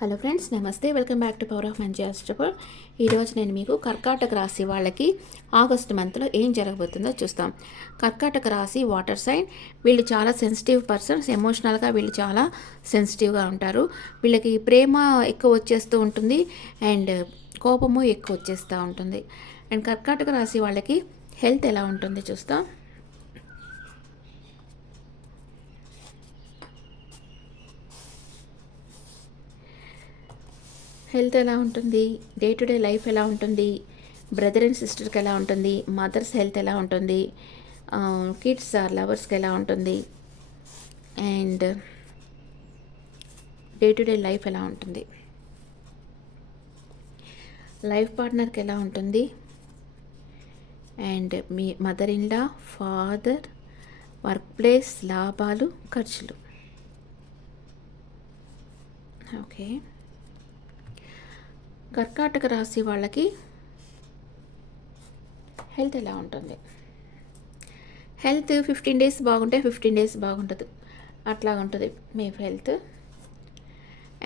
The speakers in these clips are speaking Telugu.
హలో ఫ్రెండ్స్ నమస్తే. Welcome back to power of మంచి హాస్టపల్ ఈరోజు నేను మీకు కర్కాటక రాశి వాళ్ళకి ఆగస్టు మంత్లో ఏం జరగబోతుందో చూస్తాం. కర్కాటక రాశి వాటర్ సైన్. వీళ్ళు చాలా సెన్సిటివ్ పర్సన్స్ ఎమోషనల్గా వీళ్ళు చాలా సెన్సిటివ్గా ఉంటారు. వీళ్ళకి ప్రేమ ఎక్కువ వచ్చేస్తూ ఉంటుంది. అండ్ కోపము ఎక్కువ వచ్చేస్తూ ఉంటుంది. అండ్ కర్కాటక రాశి వాళ్ళకి హెల్త్ ఎలా ఉంటుంది చూస్తాం. హెల్త్ ఎలా ఉంటుంది? డే టు డే లైఫ్ ఎలా ఉంటుంది? బ్రదర్ అండ్ సిస్టర్కి ఎలా ఉంటుంది? మదర్స్ హెల్త్ ఎలా ఉంటుంది? కిడ్స్ ఆర్ లవర్స్కి ఎలా ఉంటుంది? And day to day life ఎలా ఉంటుంది? లైఫ్ పార్ట్నర్కి ఎలా ఉంటుంది? And me mother in law father work place లాభాలు ఖర్చులు. ఓకే. కర్కాటక రాశి వాళ్ళకి హెల్త్ ఎలా ఉంటుంది? హెల్త్ ఫిఫ్టీన్ డేస్ బాగుంటే ఫిఫ్టీన్ డేస్ బాగుంటుంది. అట్లా ఉంటుంది మీ హెల్త్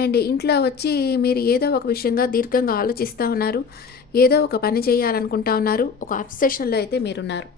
అండ్ ఇంట్లో వచ్చి మీరు ఏదో ఒక విషయంగా దీర్ఘంగా ఆలోచిస్తూ ఉన్నారు ఏదో ఒక పని చేయాలనుకుంటా ఉన్నారు ఒక అబ్సెషన్లో అయితే మీరున్నారు.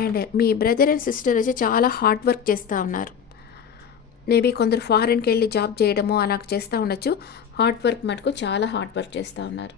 అండ్ మీ బ్రదర్ అండ్ సిస్టర్ వచ్చి చాలా హార్డ్ వర్క్ చేస్తూ ఉన్నారు. మేబీ కొందరు ఫారెన్కి వెళ్ళి జాబ్ చేయడము అలా చేస్తూ ఉండొచ్చు. హార్డ్ వర్క్ మటుకు చాలా హార్డ్ వర్క్ చేస్తూ ఉన్నారు.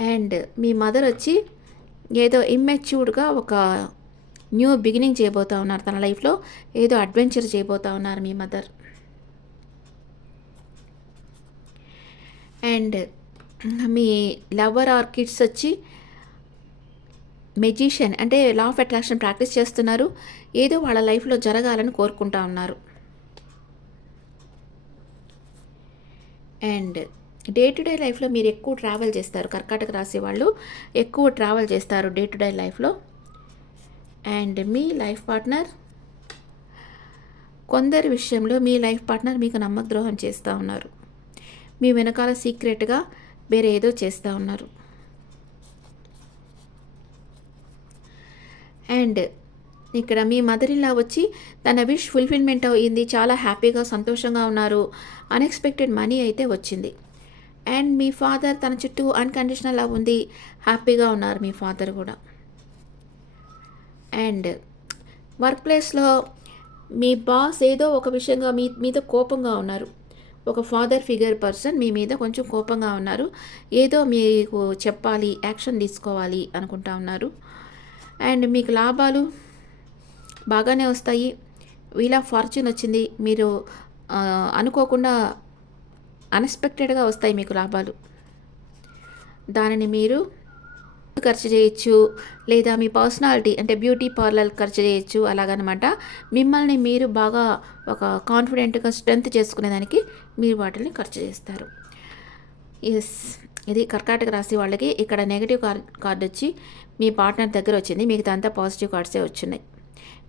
అండ్ మీ మదర్ వచ్చి ఏదో ఇమ్మెచ్యూర్డ్గా ఒక న్యూ బిగినింగ్ చేయబోతూ ఉన్నారు. తన లైఫ్లో ఏదో అడ్వెంచర్ చేయబోతూ ఉన్నారు మీ మదర్ అండ్ మీ లవర్ ఆర్ కిడ్స్ వచ్చి మెజిషియన్ అంటే లా ఆఫ్ అట్రాక్షన్ ప్రాక్టీస్ చేస్తున్నారు. ఏదో వాళ్ళ లైఫ్లో జరగాలని కోరుకుంటా ఉన్నారు. అండ్ డే టు డే లైఫ్లో మీరు ఎక్కువ ట్రావెల్ చేస్తారు. కర్కాటక రాశి వాళ్ళు ఎక్కువ ట్రావెల్ చేస్తారు డే టు డే లైఫ్లో. అండ్ మీ లైఫ్ పార్ట్నర్ కొందరి విషయంలో మీ లైఫ్ పార్ట్నర్ మీకు నమ్మకద్రోహం చేస్తూ ఉన్నారు. మీ వెనకాల సీక్రెట్గా వేరే ఏదో చేస్తూ ఉన్నారు. అండ్ ఇక్కడ మీ మదర్ ఇలా వచ్చి తన విష్ ఫుల్ఫిల్మెంట్ అయింది చాలా హ్యాపీగా సంతోషంగా ఉన్నారు. అన్ఎక్స్పెక్టెడ్ మనీ అయితే వచ్చింది. అండ్ మీ ఫాదర్ తన చుట్టూ అన్కండిషనల్ లవ్ ఉంది. హ్యాపీగా ఉన్నారు మీ ఫాదర్ కూడా. అండ్ వర్క్ ప్లేస్లో మీ బాస్ ఏదో ఒక విషయంగా మీ మీద కోపంగా ఉన్నారు. ఒక ఫాదర్ ఫిగర్ పర్సన్ మీ మీద కొంచెం కోపంగా ఉన్నారు. ఏదో మీకు చెప్పాలి యాక్షన్ తీసుకోవాలి అనుకుంటా ఉన్నారు. అండ్ మీకు లాభాలు బాగానే వస్తాయి. వీల్ ఆఫ్ ఫార్చ్యూన్ వచ్చింది. మీరు అనుకోకుండా అన్ఎక్స్పెక్టెడ్గా వస్తాయి మీకు లాభాలు. దానిని మీరు ఖర్చు చేయొచ్చు. లేదా మీ పర్సనాలిటీ అంటే బ్యూటీ పార్లర్ ఖర్చు చేయొచ్చు. అలాగనమాట. మిమ్మల్ని మీరు బాగా ఒక కాన్ఫిడెంట్గా స్ట్రెంత్ చేసుకునేదానికి మీరు వాటిని ఖర్చు చేస్తారు. ఎస్ ఇది కర్కాటక రాశి వాళ్ళకి. ఇక్కడ నెగిటివ్ కార్డ్ కార్డ్ వచ్చి మీ పార్ట్నర్ దగ్గర వచ్చింది మిగతా అంతా పాజిటివ్ కార్డ్సే వచ్చినాయి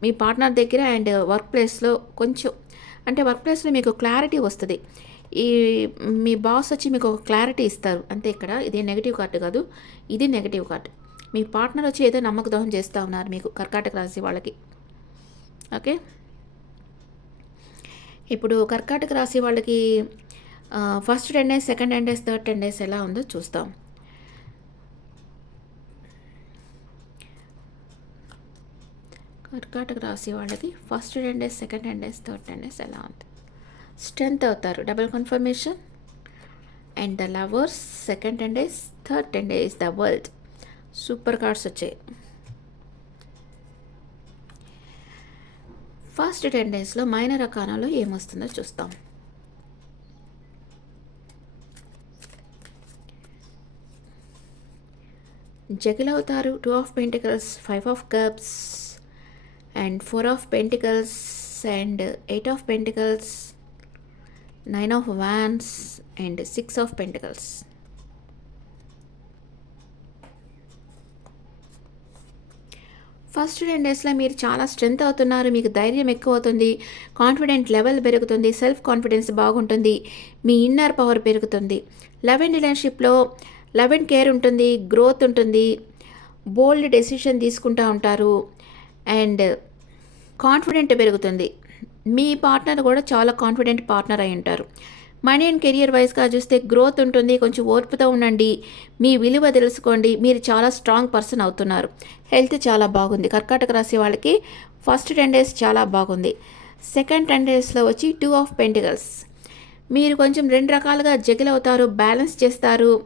మీ పార్ట్నర్ దగ్గర అండ్ వర్క్ ప్లేస్లో కొంచెం అంటే వర్క్ ప్లేస్లో మీకు క్లారిటీ వస్తుంది. ఈ మీ బాస్ వచ్చి మీకు ఒక క్లారిటీ ఇస్తారు. అంతే ఇక్కడ ఇది నెగిటివ్ కార్డు కాదు ఇది నెగిటివ్ కార్డు. మీ పార్ట్నర్ వచ్చి ఏదో నమ్మక దోహం చేస్తూ ఉన్నారు మీకు కర్కాటక రాశి వాళ్ళకి. ఓకే? ఇప్పుడు కర్కాటక రాశి వాళ్ళకి first ten days second ten days third ten days ఎలా ఉందో చూస్తాం. కర్కాటక రాశి వాళ్ళకి first ten days second ten days third ten days ఎలా ఉంది? స్ట్రెంత్ అవుతారు. Double confirmation and the lovers second ten days third ten days the world super cards వచ్చాయి. ఫస్ట్ టెన్ డేస్లో మైనర్ అకానంలో ఏమొస్తుందో చూస్తాం. జగిల్ అవుతారు. Two of pentacles five of cups and four of pentacles and eight of pentacles nine of wands and six of pentacles. First ten డేస్లో మీరు చాలా స్ట్రెంత్ అవుతున్నారు మీకు ధైర్యం ఎక్కువ అవుతుంది కాన్ఫిడెంట్ లెవెల్ పెరుగుతుంది సెల్ఫ్ కాన్ఫిడెన్స్ బాగుంటుంది మీ ఇన్నర్ పవర్ పెరుగుతుంది. లవ్ అండ్ రిలేషన్షిప్లో లవ్ అండ్ కేర్ ఉంటుంది గ్రోత్ ఉంటుంది బోల్డ్ డెసిషన్ తీసుకుంటూ ఉంటారు. అండ్ కాన్ఫిడెంట్ పెరుగుతుంది. మీ పార్ట్నర్ కూడా చాలా కాన్ఫిడెంట్ పార్ట్నర్ అయి ఉంటారు. మనీ అండ్ కెరియర్ వైజ్గా చూస్తే గ్రోత్ ఉంటుంది. కొంచెం ఓర్పుతో ఉండండి. మీ విలువ తెలుసుకోండి. మీరు చాలా స్ట్రాంగ్ పర్సన్ అవుతున్నారు. హెల్త్ చాలా బాగుంది. కర్కాటక రాశి వాళ్ళకి ఫస్ట్ టెన్ డేస్ చాలా బాగుంది. సెకండ్ టెన్ డేస్లో వచ్చి టూ ఆఫ్ పెంటికల్స్. మీరు కొంచెం రెండు రకాలుగా జగిల్ అవుతారు బ్యాలెన్స్ చేస్తారు.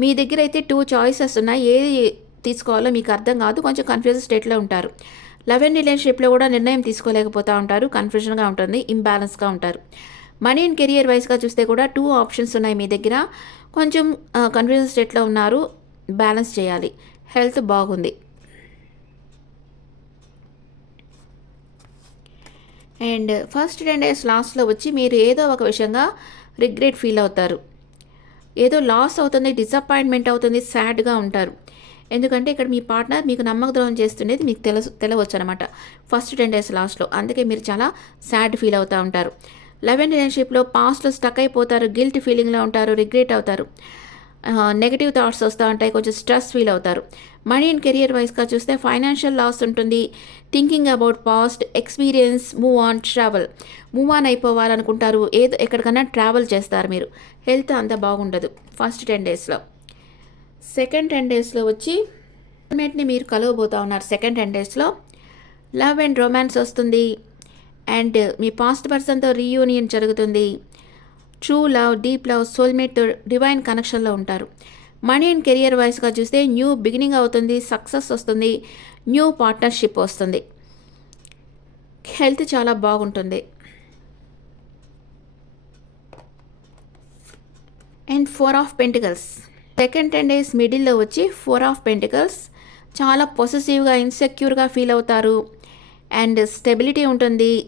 మీ దగ్గర అయితే టూ చాయిసెస్ ఉన్నాయి. ఏది తీసుకోవాలో మీకు అర్థం కాదు. కొంచెం కన్ఫ్యూజ్ స్టేట్లో ఉంటారు. లవ్ అండ్ రిలేషన్షిప్లో కూడా నిర్ణయం తీసుకోలేకపోతూ ఉంటారు కన్ఫ్యూజన్గా ఉంటుంది ఇంబ్యాలెన్స్గా ఉంటారు. మనీ అండ్ కెరియర్ వైస్గా చూస్తే కూడా టూ ఆప్షన్స్ ఉన్నాయి మీ దగ్గర. కొంచెం కన్ఫ్యూజన్ స్టేట్లో ఉన్నారు బ్యాలెన్స్ చేయాలి. హెల్త్ బాగుంది. అండ్ ఫస్ట్ టెన్ డేస్ లాస్ట్లో వచ్చి మీరు ఏదో ఒక విషయంగా రిగ్రెట్ ఫీల్ అవుతారు. ఏదో లాస్ అవుతుంది డిసప్పాయింట్మెంట్ అవుతుంది సాడ్గా ఉంటారు. ఎందుకంటే ఇక్కడ మీ పార్ట్నర్ మీకు నమ్మక ద్రోహం చేస్తుండేది మీకు తెలుసు తెలవచ్చు అనమాట ఫస్ట్ టెన్ డేస్ లాస్ట్లో అందుకే మీరు చాలా సాడ్ ఫీల్ అవుతూ ఉంటారు. లెవెన్ రిలేషన్షిప్లో పాస్ట్లో స్టక్ అయిపోతారు గిల్ట్ ఫీలింగ్లో ఉంటారు రిగ్రెట్ అవుతారు. నెగిటివ్ థాట్స్ వస్తూ ఉంటాయి కొంచెం స్ట్రెస్ ఫీల్ అవుతారు. మనీ అండ్ కెరియర్ వైస్గా చూస్తే ఫైనాన్షియల్ లాస్ ఉంటుంది. Thinking about past experience move on travel move on అయిపోవాలనుకుంటారు. ఏదో ఎక్కడికన్నా ట్రావెల్ చేస్తారు మీరు. హెల్త్ అంత బాగుండదు. ఫస్ట్ టెన్ డేస్లో సెకండ్ టెన్ డేస్లో వచ్చి ని మీరు కలవబోతూ ఉన్నారు. సెకండ్ టెన్ డేస్లో. లవ్ అండ్ రొమాన్స్ వస్తుంది. అండ్ మీ పాస్ట్ పర్సన్తో రీయూనియన్ జరుగుతుంది. True love deep love soulmate divine కనెక్షన్లో ఉంటారు. మనీ అండ్ కెరియర్ వైస్గా చూస్తే న్యూ బిగినింగ్ అవుతుంది సక్సెస్ వస్తుంది న్యూ పార్ట్నర్షిప్ వస్తుంది. హెల్త్ చాలా బాగుంటుంది. And four of pentacles. Second ten days మిడిల్లో వచ్చి ఫోర్ ఆఫ్ పెంటికల్స్ చాలా పొసెసివ్గా ఇన్సెక్యూర్గా ఫీల్ అవుతారు. అండ్ స్టెబిలిటీ ఉంటుంది.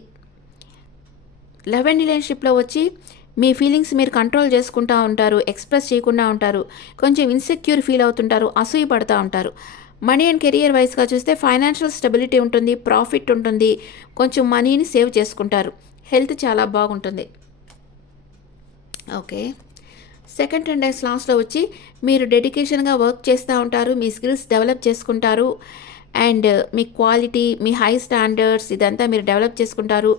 లవ్ అండ్ రిలేషన్షిప్లో వచ్చి మీ ఫీలింగ్స్ మీరు కంట్రోల్ చేసుకుంటూ ఉంటారు ఎక్స్ప్రెస్ చేయకుండా ఉంటారు. కొంచెం ఇన్సెక్యూర్ ఫీల్ అవుతుంటారు అసూయ పడుతూ ఉంటారు. మనీ అండ్ కెరియర్ వైస్గా చూస్తే ఫైనాన్షియల్ స్టెబిలిటీ ఉంటుంది ప్రాఫిట్ ఉంటుంది. కొంచెం మనీని సేవ్ చేసుకుంటారు. హెల్త్ చాలా బాగుంటుంది. ఓకే సెకండ్ టెన్ డేస్ లాస్ట్లో వచ్చి మీరు డెడికేషన్గా వర్క్ చేస్తూ ఉంటారు మీ స్కిల్స్ డెవలప్ చేసుకుంటారు అండ్ మీ క్వాలిటీ మీ హై స్టాండర్డ్స్ ఇదంతా మీరు డెవలప్ చేసుకుంటారు.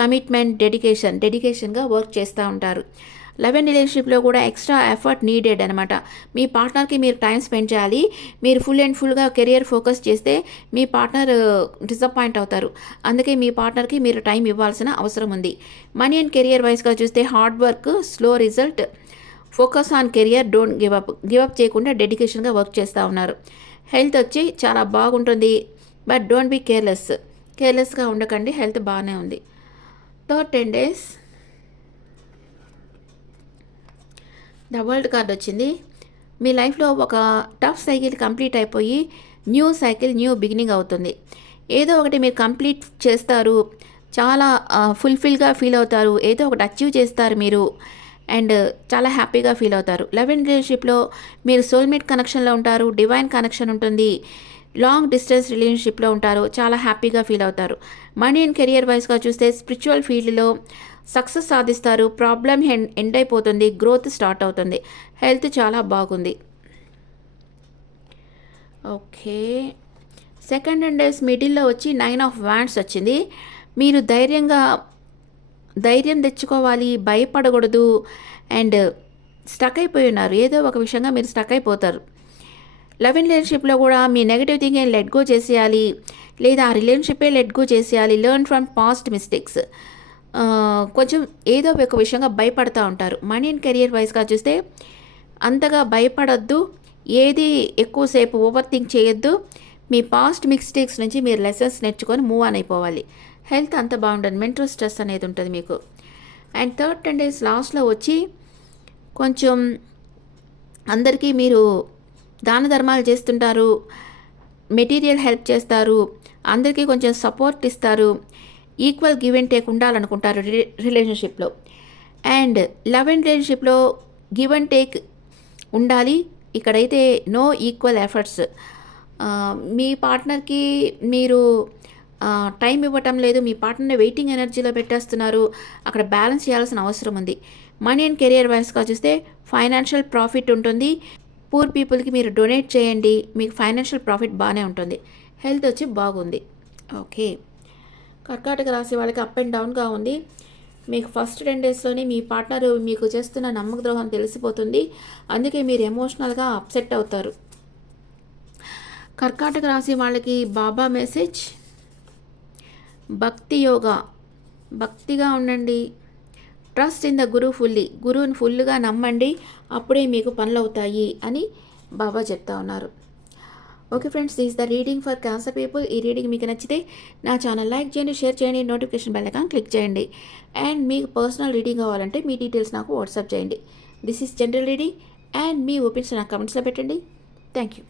కమిట్మెంట్ డెడికేషన్ డెడికేషన్గా వర్క్ చేస్తూ ఉంటారు. లవ్ అండ్ రిలేషన్షిప్లో కూడా ఎక్స్ట్రా ఎఫర్ట్ నీడెడ్ అనమాట మీ పార్ట్నర్కి మీరు టైం స్పెండ్ చేయాలి. మీరు ఫుల్ అండ్ ఫుల్గా కెరియర్ ఫోకస్ చేస్తే మీ పార్ట్నర్ uh, డిసప్పాయింట్ అవుతారు. అందుకే మీ పార్ట్నర్కి మీరు టైం ఇవ్వాల్సిన అవసరం ఉంది. మనీ అండ్ కెరియర్ వైస్గా చూస్తే hard work slow result focus on career don't give up give up చేయకుండా డెడికేషన్గా వర్క్ చేస్తూ ఉన్నారు. హెల్త్ వచ్చి చాలా బాగుంటుంది బట్ డోంట్ బీ కేర్లెస్ కేర్లెస్గా ఉండకండి హెల్త్ బాగానే ఉంది. Third ten days the world card వచ్చింది. మీ లైఫ్లో ఒక టఫ్ సైకిల్ కంప్లీట్ అయిపోయి న్యూ సైకిల్ న్యూ బిగినింగ్ అవుతుంది. ఏదో ఒకటి మీరు కంప్లీట్ చేస్తారు చాలా ఫుల్ఫిల్గా ఫీల్ అవుతారు ఏదో ఒకటి అచీవ్ చేస్తారు మీరు. అండ్ చాలా హ్యాపీగా ఫీల్ అవుతారు. లవ్ అండ్ రిలేషన్షిప్లో మీరు సోల్మేట్ కనెక్షన్లో ఉంటారు డివైన్ కనెక్షన్ ఉంటుంది లాంగ్ డిస్టెన్స్ రిలేషన్షిప్లో ఉంటారు చాలా హ్యాపీగా ఫీల్ అవుతారు. మనీ అండ్ కెరియర్ వైస్గా చూస్తే స్పిరిచువల్ ఫీల్డ్లో సక్సెస్ సాధిస్తారు ప్రాబ్లం ఎండ్ అయిపోతుంది గ్రోత్ స్టార్ట్ అవుతుంది హెల్త్ చాలా బాగుంది. ఓకే. సెకండ్ అండ్ డేస్ మిడిల్లో వచ్చి నైన్ ఆఫ్ వ్యాండ్స్ వచ్చింది. మీరు ధైర్యంగా ధైర్యం తెచ్చుకోవాలి భయపడకూడదు అండ్ స్టక్ అయిపోయి ఉన్నారు. ఏదో ఒక విషయంగా మీరు స్టక్ అయిపోతారు. లవ్ అండ్ రిలేషన్షిప్లో కూడా మీ నెగిటివ్ థింకింగ్ లెట్ గో చేసేయాలి. లేదా ఆ రిలేషన్షిప్పే లెట్ గో చేసేయాలి. లెర్న్ ఫ్రమ్ పాస్ట్ మిస్టేక్స్ కొంచెం ఏదో ఒక విషయంగా భయపడతా ఉంటారు. మనీ అండ్ కెరియర్ వైజ్గా చూస్తే అంతగా భయపడద్దు. ఏది ఎక్కువసేపు ఓవర్ థింక్ చేయొద్దు. మీ పాస్ట్ మిస్టేక్స్ నుంచి మీరు లెసన్స్ నేర్చుకొని మూవ్ ఆన్ అయిపోవాలి. హెల్త్ అంత బాగుంటుంది మెంటల్ స్ట్రెస్ అనేది ఉంటుంది మీకు. అండ్ థర్డ్ టెన్ డేస్ లాస్ట్లో వచ్చి కొంచెం అందరికీ మీరు దాన ధర్మాలు చేస్తుంటారు మెటీరియల్ హెల్ప్ చేస్తారు అందరికీ కొంచెం సపోర్ట్ ఇస్తారు ఈక్వల్ గివ్ అండ్ టేక్ ఉండాలనుకుంటారు రిలేషన్షిప్లో. అండ్ లవ్ అండ్ రిలేషన్షిప్లో గివ్ అండ్ టేక్ ఉండాలి ఇక్కడైతే నో ఈక్వల్ ఎఫర్ట్స్. మీ పార్ట్నర్కి మీరు టైం ఇవ్వటం లేదు మీ పార్ట్నర్ని వెయిటింగ్ ఎనర్జీలో పెట్టేస్తున్నారు అక్కడ బ్యాలెన్స్ చేయాల్సిన అవసరం ఉంది. మనీ అండ్ కెరియర్ వైస్గా చూస్తే ఫైనాన్షియల్ ప్రాఫిట్ ఉంటుంది. పూర్ పీపుల్కి మీరు డొనేట్ చేయండి మీకు ఫైనాన్షియల్ ప్రాఫిట్ బాగానే ఉంటుంది. హెల్త్ వచ్చి బాగుంది. ఓకే. కర్కాటక రాశి వాళ్ళకి అప్ అండ్ డౌన్గా ఉంది. మీకు ఫస్ట్ టెన్ డేస్లోనే మీ పార్ట్నర్ మీకు చేస్తున్న నమ్మక ద్రోహం తెలిసిపోతుంది. అందుకే మీరు ఎమోషనల్గా అప్సెట్ అవుతారు. కర్కాటక రాశి వాళ్ళకి బాబా మెసేజ్. భక్తి యోగా. భక్తిగా ఉండండి. Trust in the guru fully. గురువుని ఫుల్గా నమ్మండి. అప్పుడే మీకు పనులు అవుతాయి అని బాబా చెప్తా ఉన్నారు. Okay friends this the reading for cancer people. ఈ రీడింగ్ మీకు నచ్చితే నా ఛానల్ లైక్ చేయండి షేర్ చేయండి నోటిఫికేషన్ బెల్ ఐకాన్ క్లిక్ చేయండి. అండ్ మీకు పర్సనల్ రీడింగ్ కావాలంటే మీ డీటెయిల్స్ నాకు వాట్సాప్ చేయండి. This is general reading and me opinions నాకు కమెంట్స్లో పెట్టండి. Thank you